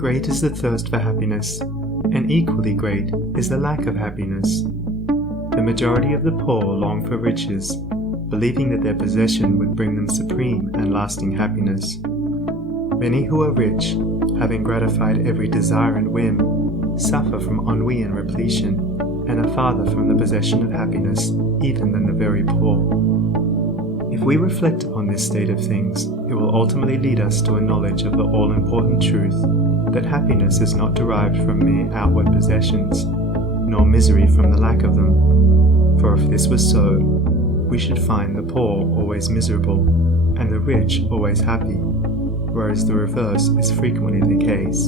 Great is the thirst for happiness, and equally great is the lack of happiness. The majority of the poor long for riches, believing that their possession would bring them supreme and lasting happiness. Many who are rich, having gratified every desire and whim, suffer from ennui and repletion, and are farther from the possession of happiness even than the very poor. If we reflect upon this state of things, it will ultimately lead us to a knowledge of the all-important truth that happiness is not derived from mere outward possessions, nor misery from the lack of them. For if this was so, we should find the poor always miserable, and the rich always happy, whereas the reverse is frequently the case.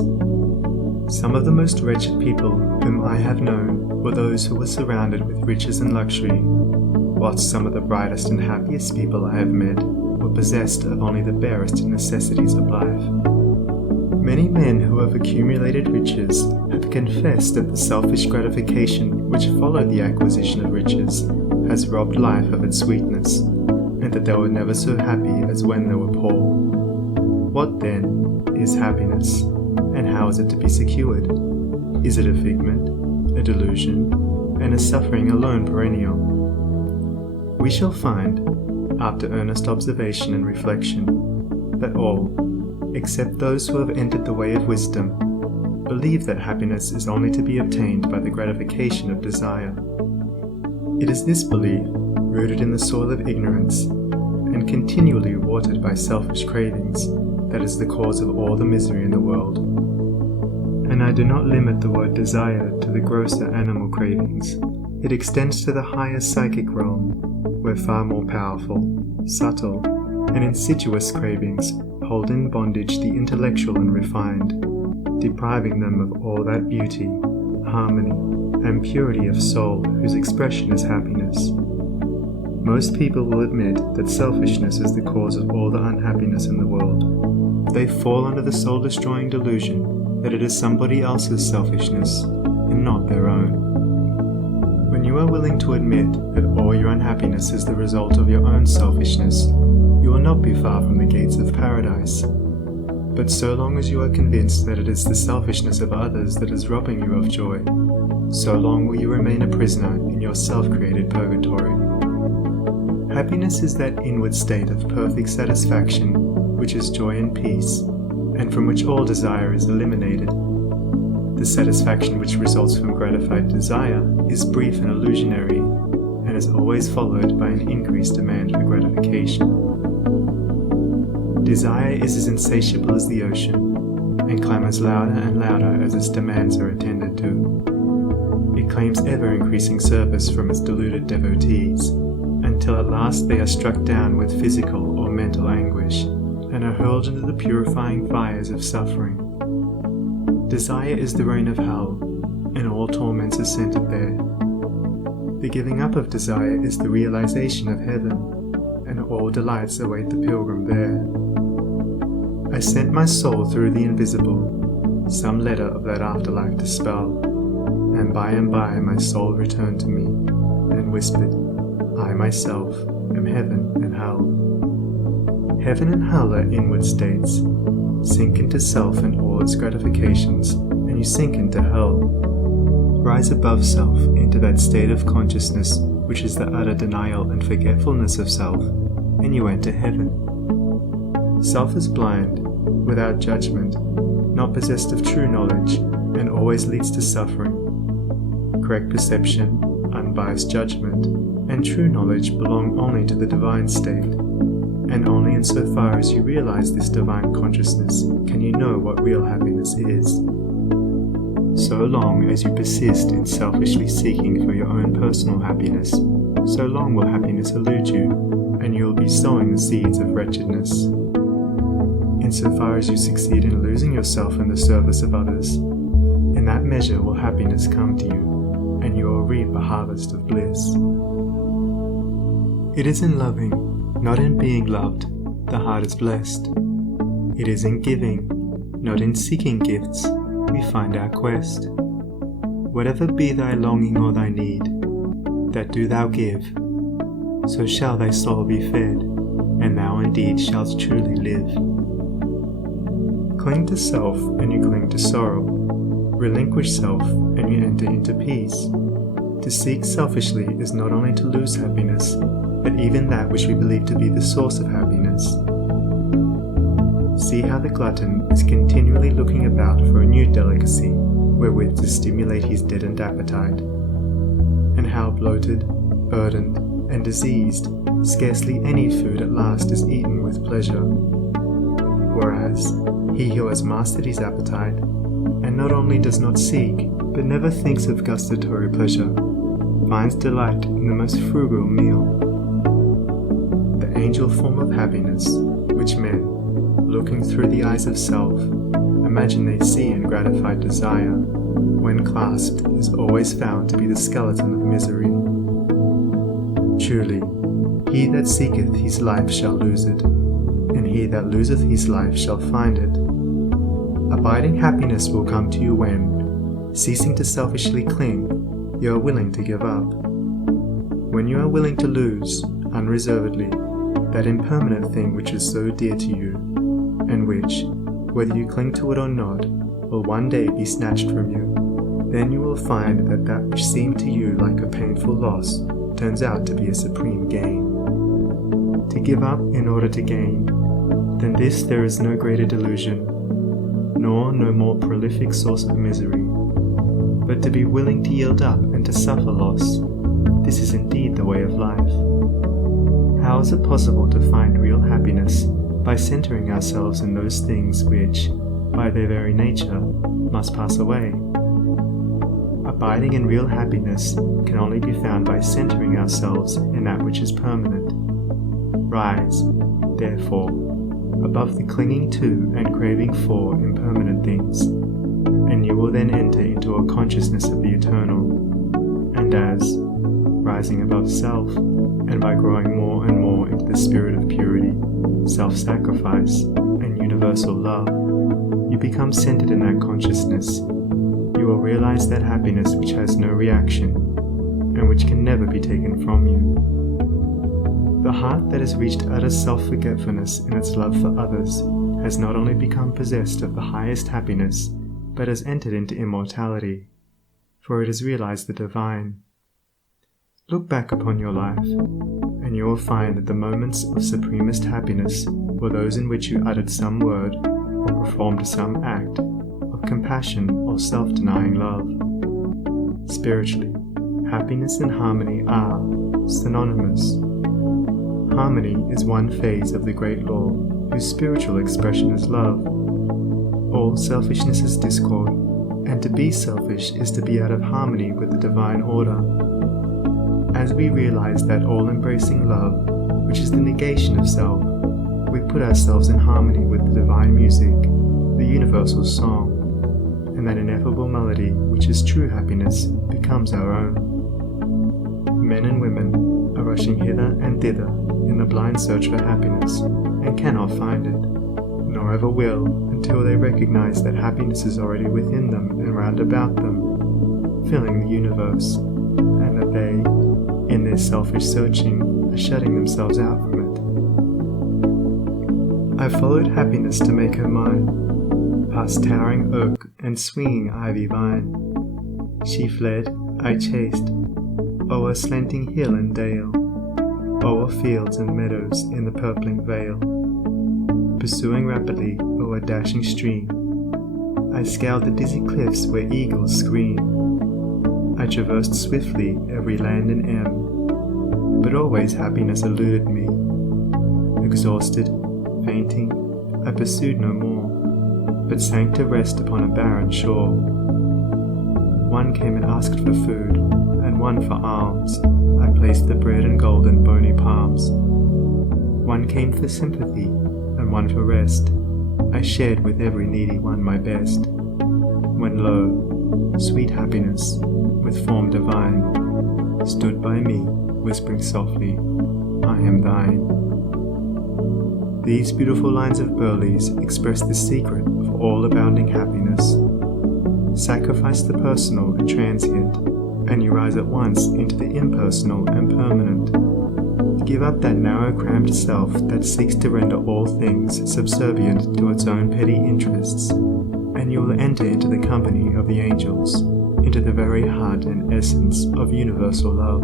Some of the most wretched people whom I have known were those who were surrounded with riches and luxury, whilst some of the brightest and happiest people I have met were possessed of only the barest necessities of life. Many men who have accumulated riches have confessed that the selfish gratification which followed the acquisition of riches has robbed life of its sweetness, and that they were never so happy as when they were poor. What then is happiness, and how is it to be secured? Is it a figment, a delusion, and is suffering alone perennial? We shall find, after earnest observation and reflection, that all, except those who have entered the way of wisdom, believe that happiness is only to be obtained by the gratification of desire. It is this belief, rooted in the soil of ignorance, and continually watered by selfish cravings, that is the cause of all the misery in the world. And I do not limit the word desire to the grosser animal cravings. It extends to the higher psychic realm, where far more powerful, subtle, and insidious cravings hold in bondage the intellectual and refined, depriving them of all that beauty, harmony, and purity of soul whose expression is happiness. Most people will admit that selfishness is the cause of all the unhappiness in the world. They fall under the soul-destroying delusion that it is somebody else's selfishness and not their own. When you are willing to admit that all your unhappiness is the result of your own selfishness, you will not be far from the gates of paradise. But so long as you are convinced that it is the selfishness of others that is robbing you of joy, so long will you remain a prisoner in your self-created purgatory. Happiness is that inward state of perfect satisfaction which is joy and peace, and from which all desire is eliminated. The satisfaction which results from gratified desire is brief and illusionary, and is always followed by an increased demand for gratification. Desire is as insatiable as the ocean, and clamours louder and louder as its demands are attended to. It claims ever-increasing service from its deluded devotees, until at last they are struck down with physical or mental anguish, and are hurled into the purifying fires of suffering. Desire is the reign of hell, and all torments are centered there. The giving up of desire is the realization of heaven, and all delights await the pilgrim there. I sent my soul through the invisible, some letter of that afterlife to spell, and by my soul returned to me, and whispered, I myself am heaven and hell. Heaven and hell are inward states. Sink into self and all its gratifications, and you sink into hell. Rise above self into that state of consciousness which is the utter denial and forgetfulness of self, and you enter heaven. Self is blind, without judgment, not possessed of true knowledge, and always leads to suffering. Correct perception, unbiased judgment, and true knowledge belong only to the divine state, and only insofar as you realize this divine consciousness can you know what real happiness is. So long as you persist in selfishly seeking for your own personal happiness, so long will happiness elude you, and you will be sowing the seeds of wretchedness. Insofar as you succeed in losing yourself in the service of others, in that measure will happiness come to you, and you will reap a harvest of bliss. It is in loving, not in being loved, the heart is blessed. It is in giving, not in seeking gifts, we find our quest. Whatever be thy longing or thy need, that do thou give, so shall thy soul be fed, and thou indeed shalt truly live. Cling to self and you cling to sorrow. Relinquish self and you enter into peace. To seek selfishly is not only to lose happiness, but even that which we believe to be the source of happiness. See how the glutton is continually looking about for a new delicacy wherewith to stimulate his deadened appetite, and how bloated, burdened, and diseased scarcely any food at last is eaten with pleasure. Whereas he who has mastered his appetite, and not only does not seek, but never thinks of gustatory pleasure, finds delight in the most frugal meal. The angel form of happiness, which men, looking through the eyes of self, imagine they see in gratified desire, when clasped is always found to be the skeleton of misery. Truly, he that seeketh his life shall lose it, and he that loseth his life shall find it. Abiding happiness will come to you when, ceasing to selfishly cling, you are willing to give up. When you are willing to lose, unreservedly, that impermanent thing which is so dear to you, and which, whether you cling to it or not, will one day be snatched from you, then you will find that that which seemed to you like a painful loss turns out to be a supreme gain. To give up in order to gain, than this there is no greater delusion, nor no more prolific source of misery. But to be willing to yield up and to suffer loss, this is indeed the way of life. How is it possible to find real happiness by centering ourselves in those things which, by their very nature, must pass away? Abiding in real happiness can only be found by centering ourselves in that which is permanent. Rise, therefore, above the clinging to and craving for impermanent things, and you will then enter into a consciousness of the eternal. And as, rising above self, and by growing more and more into the spirit of purity, self-sacrifice, and universal love, you become centered in that consciousness, you will realize that happiness which has no reaction, and which can never be taken from you. The heart that has reached utter self-forgetfulness in its love for others has not only become possessed of the highest happiness, but has entered into immortality, for it has realized the divine. Look back upon your life, and you will find that the moments of supremest happiness were those in which you uttered some word or performed some act of compassion or self-denying love. Spiritually, happiness and harmony are synonymous. Harmony is one phase of the great law, whose spiritual expression is love. All selfishness is discord, and to be selfish is to be out of harmony with the divine order. As we realize that all-embracing love, which is the negation of self, we put ourselves in harmony with the divine music, the universal song, and that ineffable melody which is true happiness becomes our own. Men and women are rushing hither and thither in the blind search for happiness, and cannot find it, nor ever will until they recognize that happiness is already within them and round about them, filling the universe, and that they, in their selfish searching, are shutting themselves out from it. I followed happiness to make her mine, past towering oak and swinging ivy vine. She fled, I chased, o'er slanting hill and dale, o'er fields and meadows in the purpling vale. Pursuing rapidly o'er dashing stream, I scaled the dizzy cliffs where eagles scream. I traversed swiftly every land and end, but always happiness eluded me. Exhausted, fainting, I pursued no more, but sank to rest upon a barren shore. One came and asked for food, and one for alms. I placed the bread and gold in bony palms. One came for sympathy, and one for rest. I shared with every needy one my best. When lo, sweet happiness, with form divine, stood by me, whispering softly, I am thine. These beautiful lines of Burleigh's express the secret of all abounding happiness. Sacrifice the personal and transient, and you rise at once into the impersonal and permanent. Give up that narrow, cramped self that seeks to render all things subservient to its own petty interests, and you will enter into the company of the angels, into the very heart and essence of universal love.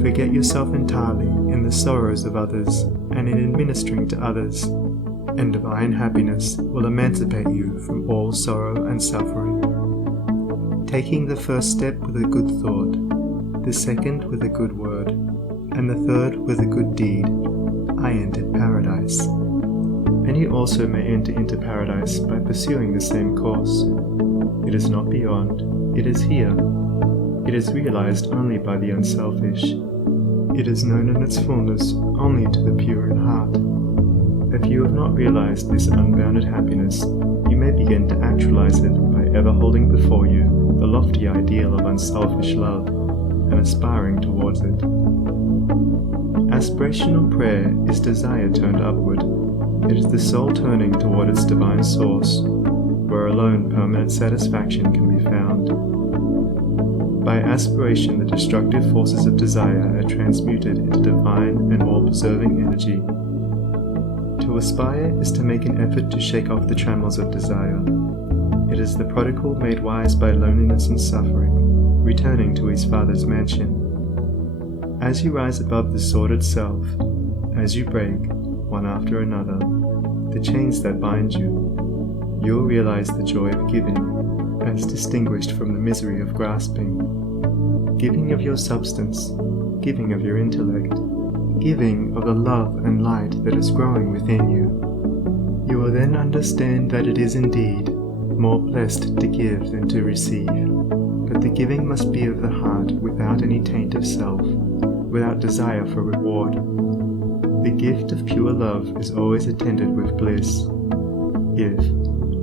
Forget yourself entirely in the sorrows of others and in administering to others, and divine happiness will emancipate you from all sorrow and suffering. Taking the first step with a good thought, the second with a good word, and the third with a good deed, I entered paradise. And you also may enter into paradise by pursuing the same course. It is not beyond, it is here. It is realized only by the unselfish. It is known in its fullness only to the pure in heart. If you have not realized this unbounded happiness, you may begin to actualize it by ever holding before you the lofty ideal of unselfish love and aspiring towards it. Aspirational prayer is desire turned upward. It is the soul turning toward its divine source, where alone permanent satisfaction can be found. By aspiration, the destructive forces of desire are transmuted into divine and all-preserving energy. To aspire is to make an effort to shake off the trammels of desire. It is the prodigal made wise by loneliness and suffering, returning to his Father's mansion. As you rise above the sordid self, as you break, one after another, the chains that bind you, you'll realize the joy of giving, as distinguished from the misery of grasping. Giving of your substance, giving of your intellect, giving of the love and light that is growing within you. You will then understand that it is indeed more blessed to give than to receive, but the giving must be of the heart without any taint of self, without desire for reward. The gift of pure love is always attended with bliss. If,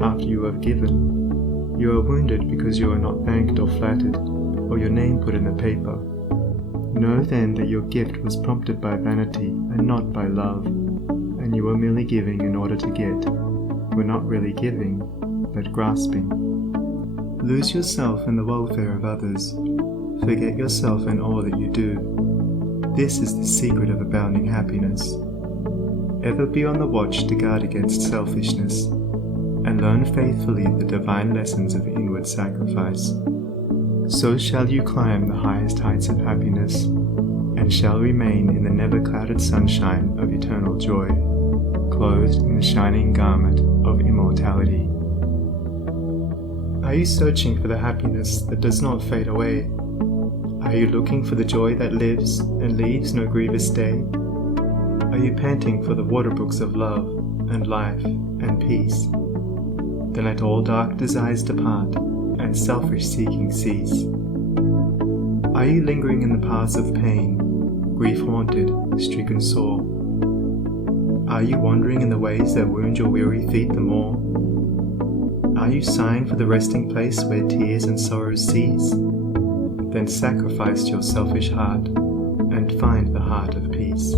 after you have given, you are wounded because you are not thanked or flattered, or your name put in the paper, know then that your gift was prompted by vanity and not by love, and you were merely giving in order to get, were not really giving, but grasping. Lose yourself in the welfare of others. Forget yourself in all that you do. This is the secret of abounding happiness. Ever be on the watch to guard against selfishness, and learn faithfully the divine lessons of inward sacrifice. So shall you climb the highest heights of happiness, and shall remain in the never-clouded sunshine of eternal joy, clothed in the shining garment of immortality. Are you searching for the happiness that does not fade away? Are you looking for the joy that lives and leaves no grievous day? Are you panting for the waterbrooks of love and life and peace? Then let all dark desires depart and selfish seeking cease. Are you lingering in the paths of pain, grief-haunted, stricken sore? Are you wandering in the ways that wound your weary feet the more? Are you sighing for the resting place where tears and sorrows cease? Then sacrifice your selfish heart and find the heart of peace.